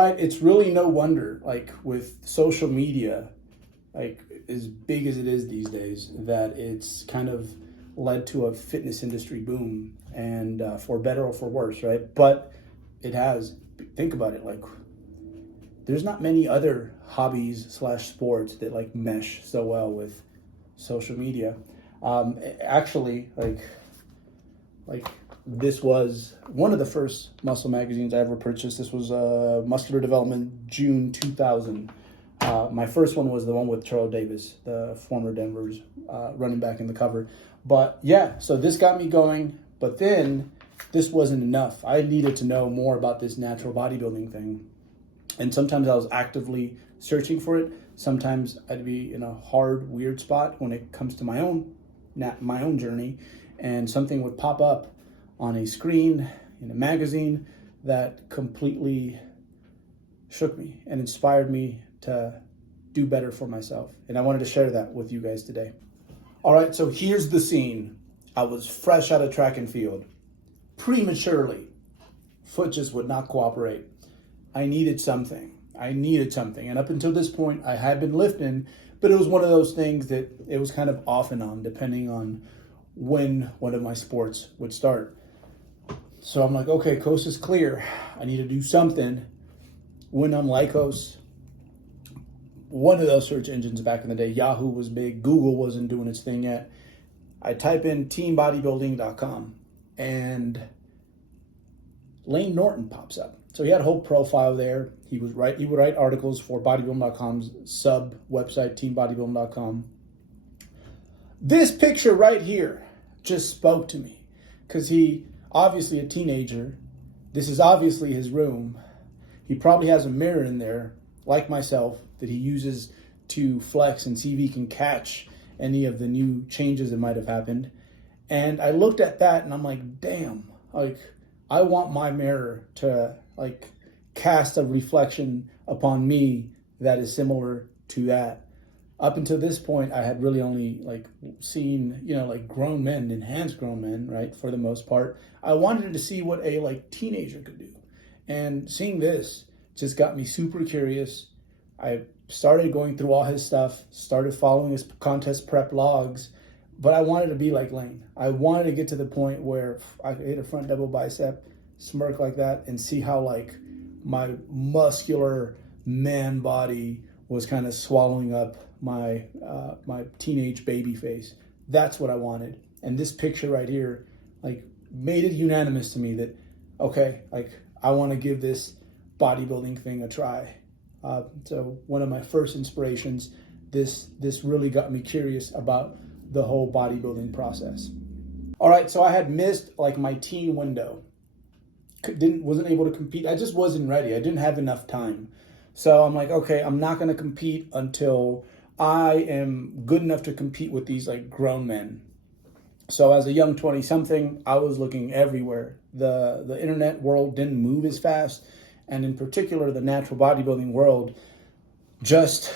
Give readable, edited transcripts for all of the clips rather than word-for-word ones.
Right, it's really no wonder, like with social media, like as big as it is these days, that it's kind of led to a fitness industry boom, and for better or for worse, right? But it has. Think about it, like there's not many other hobbies slash sports that like mesh so well with social media. Actually, like this was one of the first muscle magazines I ever purchased. This was Muscular Development, June 2000. My first one was the one with Charles Davis, the former Denver's running back in the cover. But yeah, so this got me going. But then this wasn't enough. I needed to know more about this natural bodybuilding thing. And sometimes I was actively searching for it. Sometimes I'd be in a hard, weird spot when it comes to my own journey, and something would pop up on a screen in a magazine that completely shook me and inspired me to do better for myself. And I wanted to share that with you guys today. All right, so here's the scene. I was fresh out of track and field, prematurely. Foot just would not cooperate. I needed something. And up until this point, I had been lifting, but it was one of those things that it was kind of off and on, depending on when one of my sports would start. So I'm like, okay, coast is clear. I need to do something. Went on Lycos, one of those search engines back in the day. Yahoo was big. Google wasn't doing its thing yet. I type in teambodybuilding.com and Lane Norton pops up. So he had a whole profile there. He would write articles for bodybuilding.com's sub website, teambodybuilding.com. This picture right here just spoke to me, because he obviously a teenager. This is obviously his room. He probably has a mirror in there, like myself, that he uses to flex and see if he can catch any of the new changes that might have happened. And I looked at that and I'm like, damn, like I want my mirror to like cast a reflection upon me that is similar to that. Up until this point, I had really only like seen, like grown men, enhanced grown men, right? For the most part, I wanted to see what a like teenager could do. And seeing this just got me super curious. I started going through all his stuff, started following his contest prep logs, but I wanted to be like Lane. I wanted to get to the point where I could hit a front double bicep, smirk like that, and see how like my muscular man body was kind of swallowing up my my teenage baby face. That's what I wanted. And this picture right here like made it unanimous to me that, okay, like I want to give this bodybuilding thing a try. So one of my first inspirations, this really got me curious about the whole bodybuilding process. All right, so I had missed like my teen window. Wasn't able to compete. I just wasn't ready. I didn't have enough time. So I'm like, okay, I'm not going to compete until I am good enough to compete with these like grown men. So as a young 20-something, I was looking everywhere. The internet world didn't move as fast, and in particular, the natural bodybuilding world, just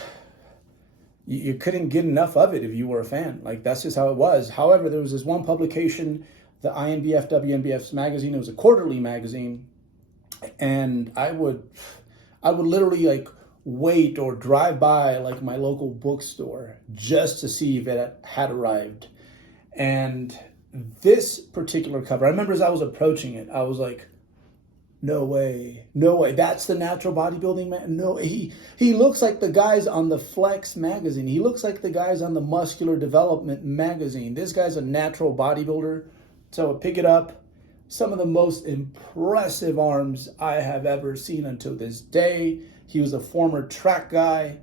you couldn't get enough of it if you were a fan. Like that's just how it was. However, there was this one publication, the INBF WNBF's magazine. It was a quarterly magazine, and I would literally like wait or drive by like my local bookstore just to see if it had arrived. And this particular cover, I remember as I was approaching it, I was like, no way, that's the natural bodybuilding man. No, he looks like the guys on the Flex magazine. He looks like the guys on the Muscular Development magazine. This guy's a natural bodybuilder. So I pick it up. Some of the most impressive arms I have ever seen until this day. He was a former track guy.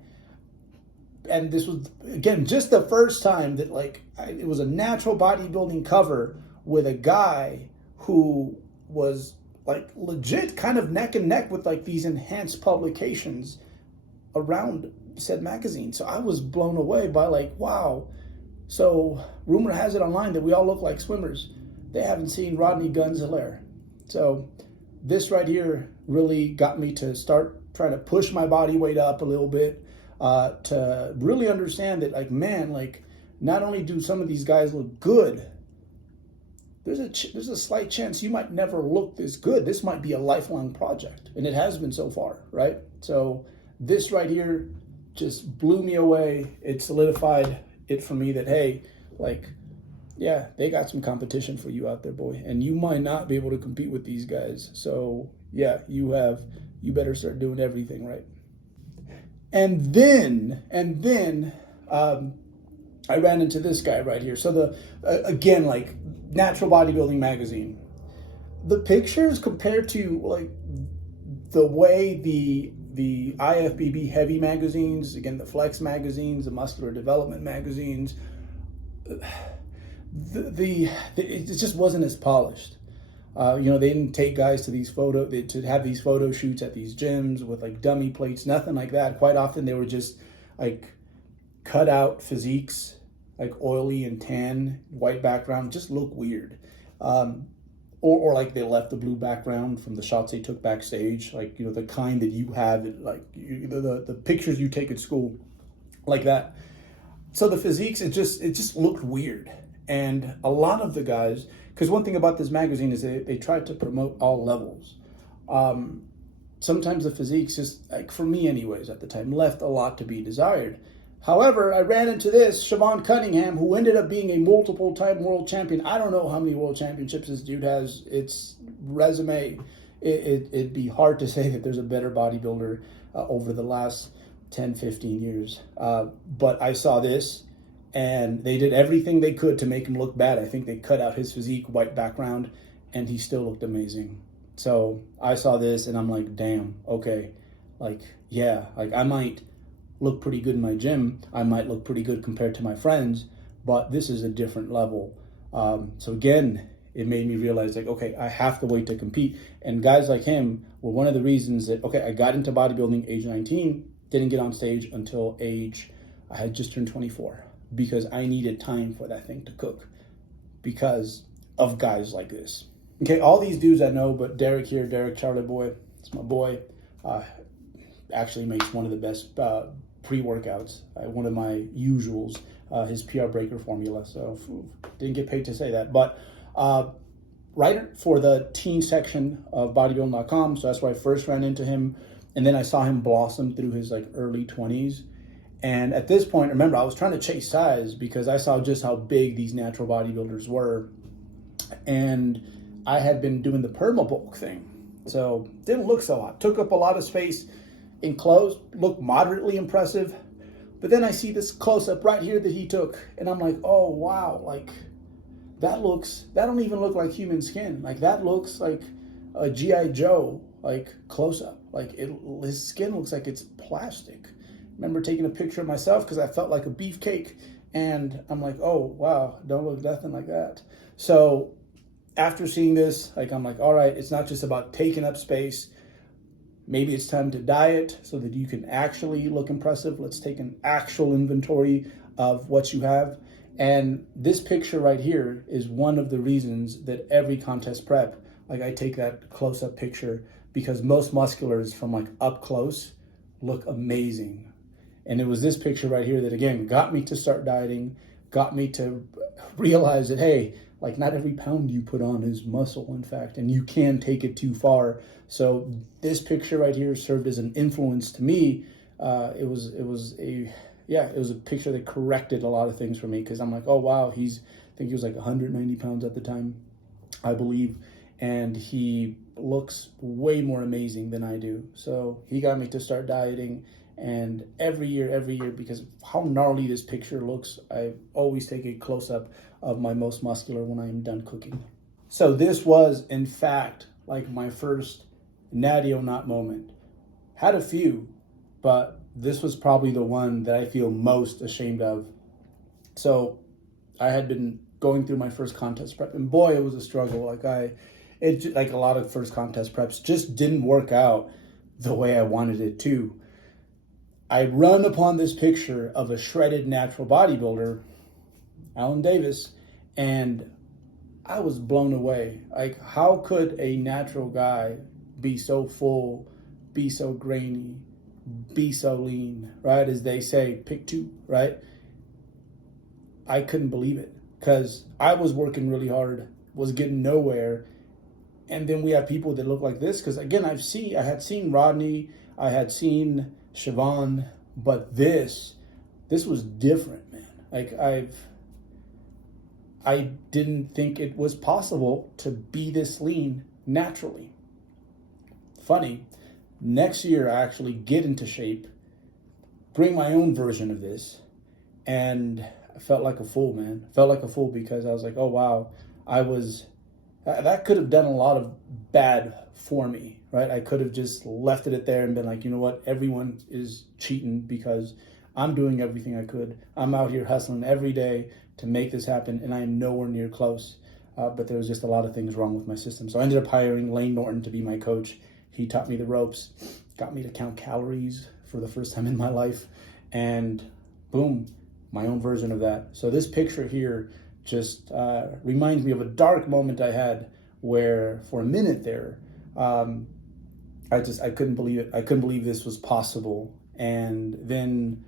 And this was, again, just the first time that it was a natural bodybuilding cover with a guy who was like legit kind of neck and neck with like these enhanced publications around said magazine. So I was blown away by like, wow. So rumor has it online that we all look like swimmers. They haven't seen Rodney Gunzlaire. So this right here really got me to start trying to push my body weight up a little bit, to really understand that like, man, like not only do some of these guys look good, there's a slight chance you might never look this good. This might be a lifelong project, and it has been so far, right? So this right here just blew me away. It solidified it for me that, hey, like, yeah, they got some competition for you out there, boy, and you might not be able to compete with these guys. So yeah, you better start doing everything right. And then I ran into this guy right here. So again, like, Natural Bodybuilding magazine, the pictures compared to like the way the IFBB heavy magazines, again, the flex magazines, the muscular development magazines, it just wasn't as polished. They didn't take guys to have these photo shoots at these gyms with like dummy plates, nothing like that. Quite often they were just like cut out physiques, like oily and tan, white background, just look weird. Or like they left the blue background from the shots they took backstage, like, the kind that you have, like the pictures you take at school, like that. So the physiques, it just looked weird. And a lot of the guys, because one thing about this magazine is they tried to promote all levels. Sometimes the physiques, just like for me anyways at the time, left a lot to be desired. However, I ran into this Siobhan Cunningham, who ended up being a multiple-time world champion. I don't know how many world championships this dude has. Its resume, it'd be hard to say that there's a better bodybuilder over the last 10, 15 years. But I saw this, and they did everything they could to make him look bad. I think they cut out his physique, white background, and he still looked amazing. So I saw this, and I'm like, damn, okay. Like, yeah, like I might look pretty good in my gym. I might look pretty good compared to my friends, but this is a different level. So again, it made me realize, like, okay, I have to wait to compete. And guys like him were one of the reasons that, okay, I got into bodybuilding age 19, didn't get on stage until I had just turned 24, because I needed time for that thing to cook because of guys like this. Okay, all these dudes I know, but Derek here, Derek Charlie Boy, it's my boy, actually makes one of the best pre-workouts, one of my usuals, his PR Breaker formula. So didn't get paid to say that, but writer for the teen section of bodybuilding.com. So that's where I first ran into him. And then I saw him blossom through his like early 20s. And at this point, remember, I was trying to chase size because I saw just how big these natural bodybuilders were. And I had been doing the perma bulk thing. So didn't look so hot. Took up a lot of space in clothes, looked moderately impressive. But then I see this close-up right here that he took, and I'm like, oh, wow, like, that don't even look like human skin. Like, that looks like a G.I. Joe, like, close-up. Like, his skin looks like it's plastic. Remember taking a picture of myself because I felt like a beefcake, and I'm like, oh, wow, don't look nothing like that. So after seeing this, like, I'm like, all right, it's not just about taking up space. Maybe it's time to diet so that you can actually look impressive. Let's take an actual inventory of what you have. And this picture right here is one of the reasons that every contest prep, like, I take that close-up picture because most musculars from like up close look amazing. And it was this picture right here that, again, got me to start dieting, got me to realize that, hey, like, not every pound you put on is muscle, in fact, and you can take it too far. So this picture right here served as an influence to me. It was a picture that corrected a lot of things for me because I'm like, oh, wow, I think he was like 190 pounds at the time, I believe, and he looks way more amazing than I do. So he got me to start dieting, and every year, because of how gnarly this picture looks, I always take a close-up of my most muscular when I am done cooking. So this was, in fact, like my first natty or not moment. Had a few, but this was probably the one that I feel most ashamed of. So I had been going through my first contest prep, and boy, it was a struggle. Like a lot of first contest preps just didn't work out the way I wanted it to. I run upon this picture of a shredded natural bodybuilder, Alan Davis, and I was blown away. Like, how could a natural guy be so full, be so grainy, be so lean, right? As they say, pick two, right? I couldn't believe it because I was working really hard. was getting nowhere. And then we have people that look like this. Because again, I had seen Rodney, I had seen Siobhan, but this was different, man. Like I didn't think it was possible to be this lean naturally. Funny, next year I actually get into shape, bring my own version of this, and I felt like a fool, man. Felt like a fool because I was like, oh wow, that could have done a lot of bad for me, right? I could have just left it at there and been like, you know what, everyone is cheating because I'm doing everything I could. I'm out here hustling every day to make this happen, and I am nowhere near close. But there was just a lot of things wrong with my system. So I ended up hiring Lane Norton to be my coach. He taught me the ropes, got me to count calories for the first time in my life, and boom, my own version of that. So this picture here just reminds me of a dark moment I had where for a minute there, I couldn't believe it. I couldn't believe this was possible. And then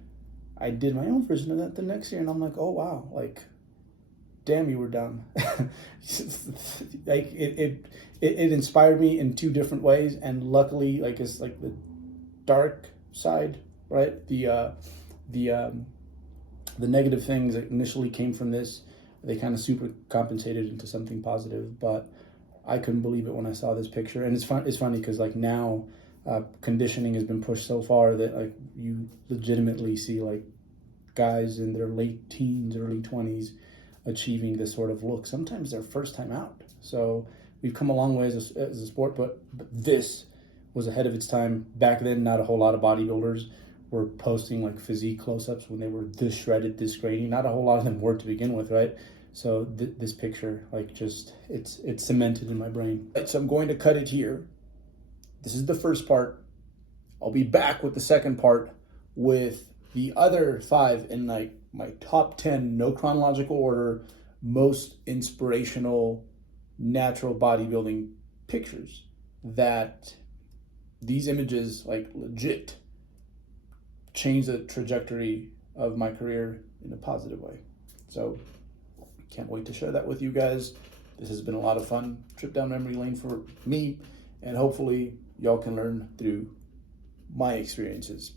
I did my own version of that the next year, and I'm like, oh wow, like, damn, you were dumb. Like it inspired me in two different ways, and luckily, like, it's like the dark side, right? The negative things that initially came from this, they kind of super compensated into something positive. But I couldn't believe it when I saw this picture, and it's funny because like now, conditioning has been pushed so far that like you legitimately see like guys in their late teens, early 20s achieving this sort of look. Sometimes their first time out. So we've come a long way as a sport, but this was ahead of its time. Back then, not a whole lot of bodybuilders were posting like physique close-ups when they were this shredded, this grainy. Not a whole lot of them were to begin with, right? So this picture, like, just it's cemented in my brain. Right, so I'm going to cut it here. This is the first part. I'll be back with the second part with the other 5 in like my top 10, no chronological order, most inspirational natural bodybuilding pictures that these images like legit changed the trajectory of my career in a positive way. So can't wait to share that with you guys. This has been a lot of fun. Trip down memory lane for me, and hopefully y'all can learn through my experiences.